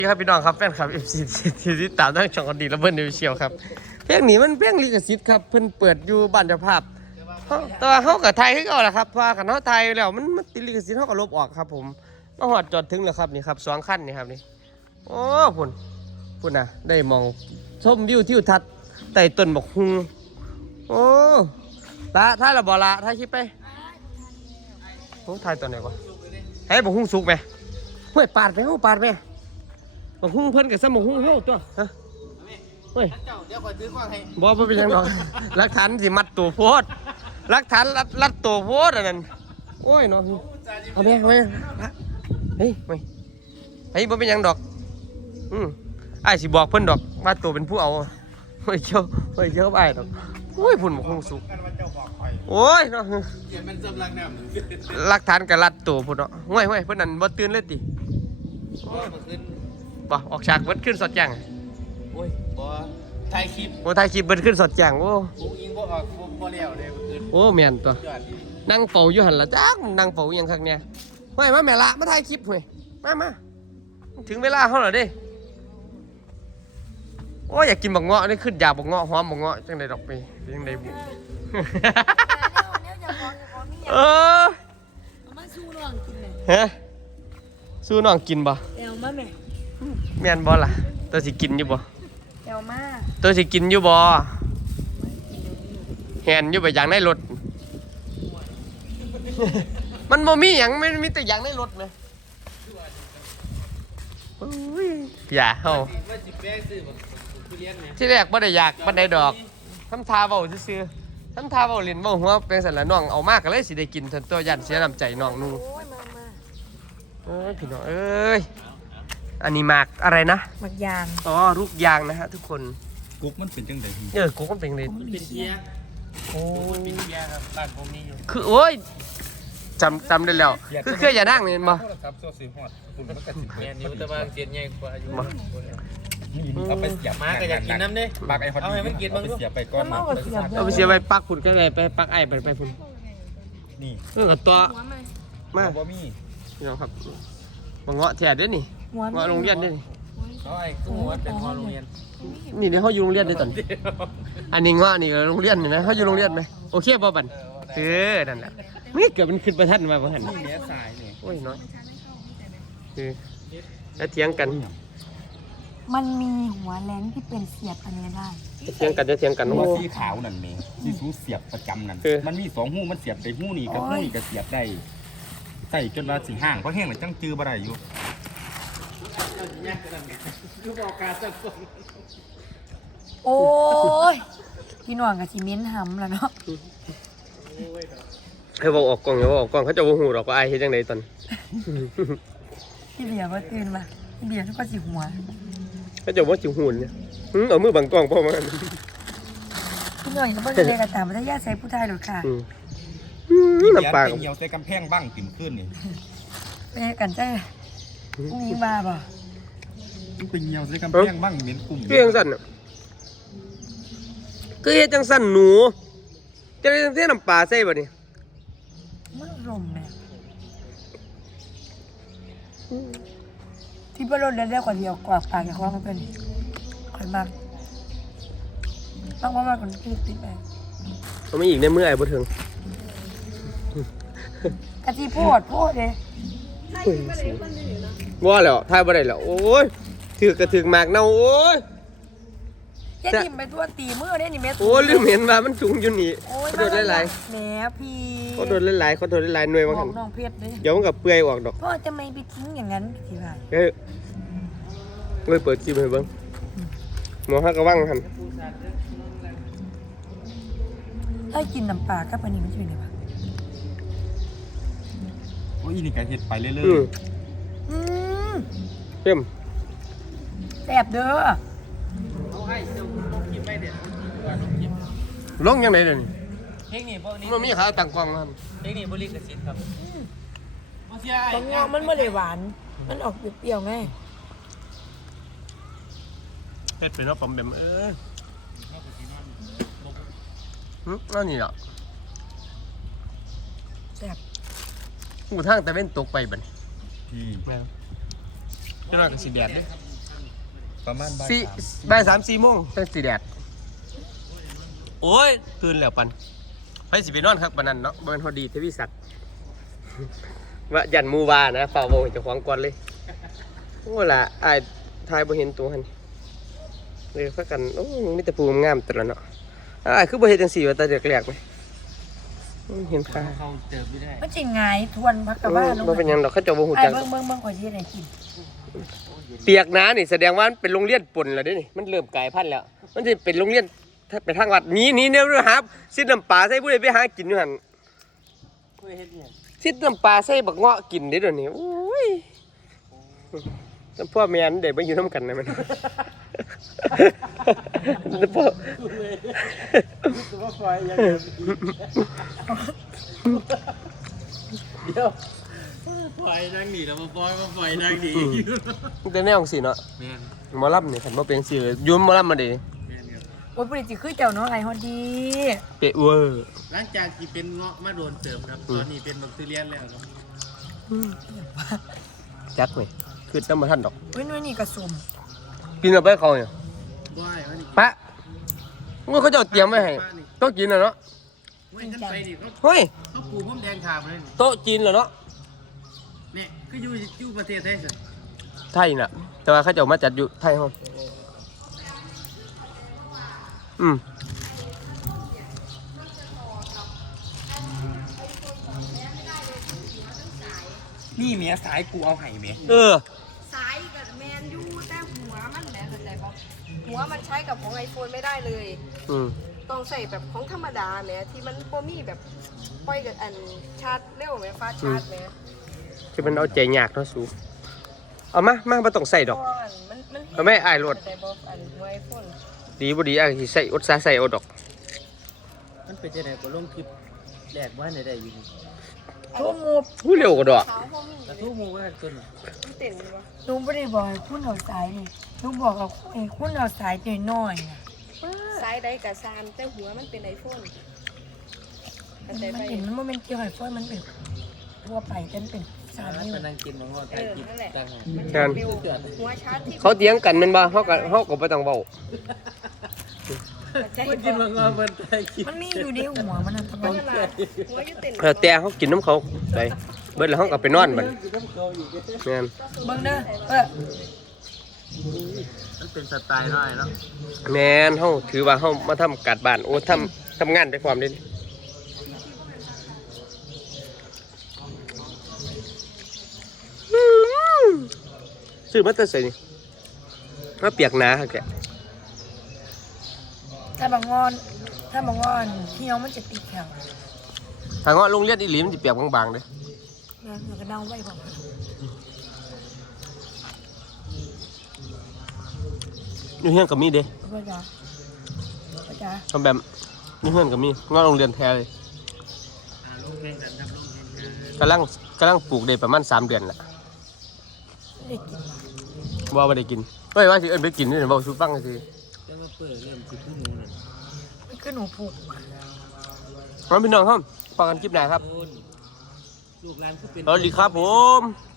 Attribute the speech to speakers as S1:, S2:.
S1: ครับพี่น้องครับแฟนคลับ FC ที่ติดตามทั้งช่องอดีตและเบิ้ลนิวเชียวครับเพลงนี้มันเพลงลิขสิทธิ์ครับเพิ่นเปิดอยู่บ้านเจ้าภาพแต่ว่าเฮากับไทยคือเก่าแหละครับเพราะว่าคันเฮาไทยแล้วมันติดลิขสิทธิ์เฮาก็ลบออกครับผมมาฮอดจอดถึงแล้วครับนี่ครับ2คันนี่ครับนี่โอ้พุ่นน่ะได้มองชมวิวทิวทัศน์ใต้ต้นบักฮุงโอ้ละถ่ายละบ่ละถ่ายคลิปไปโอ้ถ่ายตอนไหนวะให้บักฮุงสุกไหมห้วยปาดไปเฮาปาดไปบักฮุ้งเพิ่นกับสมบักฮุ้งเฮาตัวฮะเฮ้ยเดี๋ยวคอยซื้อกล้องให้บ่เป็นหยังดอกหลักฐานสิมัดตัวโพดหลักฐานรัดตัวโพดอันนั้นโอ้ยเนาะเอาแม่เฮ้ยบ่เป็นหยังดอกอ้ายสิบอกเพิ่นดอกว่าตัวเป็นผู้เอาเฮ้ยเจ้ากับอ้ายดอกโอ้ยพุ่นบักฮุ้งสุกโอ้ยเนาะหลักฐานก็รัดตัวพุ่นเนาะห้วยเพิ่นนั่นบ่ตื่นเลยติบ่ออกฉากเบิดขึ้นสดแจ้ง
S2: โอ้ยบ่ถ่ายคลิป
S1: เบิดขึ้นสดแจ้งโอ้
S2: กูยิงบ่ออกบ่แล้วเลยเมื่อคืน
S1: โอ้แม่นตัวนั่งเฝ้าอยู่หั่นล่ะจักนั่งเฝ้าอยู่หยังคักเนี่ยเฮ้ยมาแม่ละมาถ่ายคลิปเฮ้ยมาถึงเวลาเฮาแล้วเด้โอ้ยอยากกินบักเงาะนี่ขึ้นอยากบักเงาะหอมบักเงาะจังได๋ดอกไปจังได๋บุเออ
S3: มาสู้น้องกินเลย
S1: ฮะสู้น้องกินบ่
S3: เอวมาแม่
S1: แม่นบ่ล่ะตัวสิกินอยู่บ่
S3: เอวมา
S1: ตัวสิกินอยู่บ่แหนอยู่ไปอย่างในรถมันบ่มีหยังไม่มีแต่อย่างในรถมั้ยโอ้ยอย่าเฮาที่แรกบ่ได้อยากบ่ได้ดอกทำทาเว้าซื่อๆทำทาเว้าเล่นเว้าหัวเป็นซั่นล่ะน้องเอามากก็เลยสิได้กินตัวยันเสียน้ำใจน้องนูโอ้ยพี่น้องเอ้ยอันนี้หมากอะไรนะ
S3: หมากยาง
S1: อ๋อลูกยางนะฮะทุกคน
S2: กุ๊กมันเป็นจังได๋
S1: กุ๊กมันเป็นเลย
S2: มันเป็นเกียร์โอ้มันเป็นเกียร์ครับบ้านผมมีอยู่
S1: คือโอ้ยจำได้แล้วคือเคยอย่านั่งเห็นบ่
S2: ครับโซสิฮอดคุณมันก็สิแม่นอยู่แต่ว่าเกียร์ใหญ่กว่าอยู่เอาไปเสียบมาก็อยากกินน้ำเด้ปักไอ้ฮอตเอาให้มันกินบ้างดูเสียบไปก่อน
S1: เอาไปเสียบไปปักฝุ่นก็ได้ไปปักไอ้ไปฝุ่น
S2: นี่
S1: ตัว
S2: มาบ่มี
S1: พี่น้องครับบ่เงาะแท้เด้นี่เงาะโรงเรียนเด้นี่
S2: เอาไอ้กูว่าเป็นเงาะโรงเรียน
S1: นี่เดี๋ยวเฮาอยู่โรงเรียนได้ตอนอันนี้เงาะนี่โรงเรียนนี่นะเฮาอยู่โรงเรียนมั้ยโอเคบ่บัดนั่นแหละนี่เกือบมันขึ้นประทัดมาบ่หั่น
S2: เนื้อสายนี่
S1: โอ้ยน้อยแล้วเถียงกัน
S3: มันมีหัวแหลมที่เป็นเสียบอันนี้ได้
S1: จะเถียงกัน
S2: หัวสีขาวนั่นแม่ที่สูเสียบประจำนั่นมันมี2หูมันเสียบได้หูนี่กับหูนี่ก็เสียบได้ใส่จนว่าสิห่างเพราะแห้งแล้วจังจื้อบ่ได้อยู่
S3: โอ้ยพี่น้องกับสิเม้นหำแล้วเนาะ
S1: ให้บอกออกกล้องเขาจะบ่ฮู้ดอกว่าอ้ายเฮ็ดจังไดตอน
S3: พี่เบียร์บ่ตื่นมาพี่เบียร์ทุกคนสิหัว
S1: เขาจะบ่สิฮู้เนี่ยเอามือบังกล้องพอมา
S3: พี่น้องก็บ่ได้กระตามว่าญาติใส่ผู้ชายหรอกค่ะ
S1: น้ำปลา
S2: เหี่ยวใส่กำแพงบ้างติ่มขึ้นนี่
S3: ไปกันใจมีมาบ่
S2: มันเป็นเหี่ยวใส่กำแพงบ้างเหม็นกลุ่ม
S1: คือจังซั่นน่ะคือเฮ็ดจังซั่นหนูจะได้จังซี่น้ำปลาใส่บ่นี่
S3: มันลมเนี่ยที่บ่ลดแล้วกว่าเดียวกว่าปากกับของมันเป็นค่อยมากต้องว่าคนติดไป
S1: เขาไม่อีกในเมื่อไอ้บ่ถึง
S3: กะทิโพดเด้
S1: ว่าแล้วทายบ่ได้แล้วโอ้ยถือกระถึกหมากเน่าโอ้ย
S3: อย่าทิ่มไปตัวตีมือเด้นี่แม่
S1: โอ้ลืมเห็นว่ามันสูงอยู่นี่ขอโทษหลาย
S3: ๆแหมพี่
S1: ขอโทษหลายหน่วยว่าคั่น
S3: น้องเพชรเด้
S1: เดี๋ยวมันก็เปื่อยออกดอก
S3: พ่อจะไม่ไปทิ้งอย่างนั้นสิว่า
S1: เอ้ยเปิดคลิปให้เบิ่งหมอฮักกะวังหั่น
S3: ถ้ากินน้ำปลากับอันนี้มันสิเป็นไงวะ
S2: โอ้ยนี่ก็เฮ็ดไปเรื่อย
S1: ๆเข้ม
S3: แซ่บเด้อ
S1: ลงยังไงเดี๋ยวนี้
S2: เทคนิคพวกนี้
S1: มันมีขาตั้งกล้องครับ
S2: เทคนิคบริกสิทธิ์ครับ
S3: บางอย่างมันไม่ได้หวานมันออกเปรี้ยวๆไง
S1: เฮ็ดเป็นว่าปอมแบมนั่นนี่เหรอ
S3: แซ่บ
S1: หูทางแต่เว้นตกไปบัดนี้แม่เจ้าหน้าก็สิแดดดิ
S2: ประมาณ
S1: บ่าย3-4 โมงตั้งสีแดดโอ้ยตื่นแล้วปันไปสิไปนอนครับปานนั้นเนาะบ่แม่นฮอดดีเทวีศักดิ์ว่ายันหมู่ว่านะฝ่าโวเจ้าของก่อนเลยโอ้ล่ะอ้ายทายบ่เห็นตัวหั่นเลยพากันโอ้ยังมีแต่ผู้งามๆแต่ละเนาะอ้ายคือบ่เฮ็ดจังซี่ว่าแต่แรกๆมั้ยเห็นค่า
S2: เขาเจอไม่ได้
S3: มันจิงไงทวนพักกับบ้าน
S1: บ่เป็นหยังดอกเขาเจ้าบ่ฮู้
S3: ไอ้
S1: จัก
S3: เบิ่งข่อยสิได้กิน
S1: เปียกน้านี่แสดงว่ามันเป็นโรงเรียนปนแล้วเด้นี่มันเริ่มกลายพันธุ์แล้วมันสิเป็นโรงเรียนถ้าไปทางวัดนี่แนวหาซิดน้ำปลาใส่ผู้ใดไปหากินอยู่หั่นซิดน้ำปลาใส่บักเงาะกินเด้เดี๋ยวนี้โอ้ยแล้วพ่อแม่นได้มาอยู่นํกันนะมันแล้วพ่อ
S2: เดี๋ยวปล่อยนั่งหนีแล้วมาปล่อยนั่งหนี
S1: แต่แนวจังซี่เนาะ
S2: แม่น
S1: หมอลำนี่คันบ่เป็นจังซี่ยุ่มหมอลำมาเด้
S2: แม่นครับ
S3: โอ้ยบ่ได้สิคือเจ้าเนาะไอ้ฮอดดี
S1: เปะเวอร์
S2: หลังจากที่เป็นเงาะมาโดนเติมครับตอนนี้เป็นบักทุเรียนแล้วครับ
S1: จักเว้ยคือน้ำบ่ทันดอก
S3: เว้ยหน่วยนี่ก็สุ่ม
S1: กินเอาไปเขาเนี่ย
S2: บ่ายวันนี้
S1: ปะงั้นเขาจะเอาเตรียมไว้ให้โต๊ะจีนเหรอเนาะ
S2: เว้ยกันไปนี่เขา
S1: เฮ้ย
S2: ปลูกพร้อมแดงขามเลยนี่
S1: โต๊ะจีนเหรอเนาะ
S2: เนี่ยคืออยู่ประเทศไทยสิ
S1: ไทยน่ะ แต่ว่าเขาจะเอามาจัดอยู่ไทยห้องอืม
S2: นี่เมียสายกูเอาไห่เมีย
S4: ซ้ายกับแมนยูแต่หัวมันแหละเข้าใจปะหัวมันใช้กับของไอโฟนไม่ได้เลย
S1: อืม
S4: ต้องใส่แบบของธรรมดาแหมที่มันบ่มีแบบปล่อยกับอันชาร์จเร็วแหมฟ้าชาร์จแหม
S1: คือมันเอาใจยากเนาะสูเอามาบ่ต้องใส่ดอก
S4: เพราะอันมัน
S1: เอาไม่อ้ายโลด
S4: แต่บ่อันหัวไอโฟน
S1: ดีบ่ดีอ้ายสิใส่อดซาใส่เอาดอก
S2: มันเป็นจะไหนก็ลงคลิปแรกว่าได้อยู่นี่
S3: โทรมู
S1: อู้เร็วกว่าดอก
S4: ขาวพวกนี้
S2: กระทู้มูว่าต้น
S4: มันเต้นเลยวะ
S3: หนูบ่ได้บอกให้คุณเอาสายนี่หนูบอกกับคุณเอาสายน้อยๆน่ะ
S4: ซ้ายใดกับซามแต่หัวมันเป็นไอโฟนเข้าใจ
S3: มัน
S4: ไป
S3: เห็นมันบ่แม่นเกี่ยวกับไอโฟนมันเป็นทั่วไปแต่มันเป็น3นิ้ว
S2: นั่งกินมังงอ
S4: เออนั่นแหละ
S2: ตั้งไง
S4: มัน
S1: กัน
S4: เร็วหัวชาร์จที่
S1: เขาเถียงกันแม่นบ่เฮาก็บ่ต้องเว้า
S4: เข้าใจ
S2: มันกินมังงอมันไทยกิน
S3: มันมีอยู่ในหัวมันน่ะทำไม
S4: มันน่ะหัวอยู่เต้น
S1: แล้วแต่เฮากินน้ำเขาได้เบิดแล้วเฮาก็ไปนอนบัด
S2: กินน้ำเขาอยู่
S1: แม่น
S3: เบิ่งเด้อ
S2: มันเป็นสไตล์น้อยเนาะ
S1: แม่นเฮาถือว่าเฮามาทำการบ้านโอ้ทำงานไปความเด่นซื้อมาแต่ใส่นี่มาเปียกหนาค่ะแก
S3: ถ้าบางงอนเที่ยวมันจะติดแถว
S1: ถ้าเงาะโรงเรียนอีหลีมันสิเปียกบางๆเด้
S3: แล้วมันก็เน่าไว้บ่
S1: อยู่เฮือนก็มีเด้
S3: พ่อจ๋าพ่อจ๋า
S1: ทำแบบอยู่เฮือนก็มีเงาะโรงเรียนแท้เลย
S2: ลงแข่งกันครับลงแข่งกัน
S1: กำลังปลูกได้ประมาณ3 เดือนละ
S3: ได้กิน
S1: ว่าบ่ได้กินเฮ้ยว่าสิเอิ้นไปกินนี่เว้าสู่ฟังซื่อ
S2: จะมาเปิดเริ่มสิผู้หนูน่ะ
S3: มันคือหนูผูก
S1: ๆพี่น้องครับฟังกันคลิปหน้าครับ
S2: ลูกหลานคือเป็น
S1: สวัสดีครับผม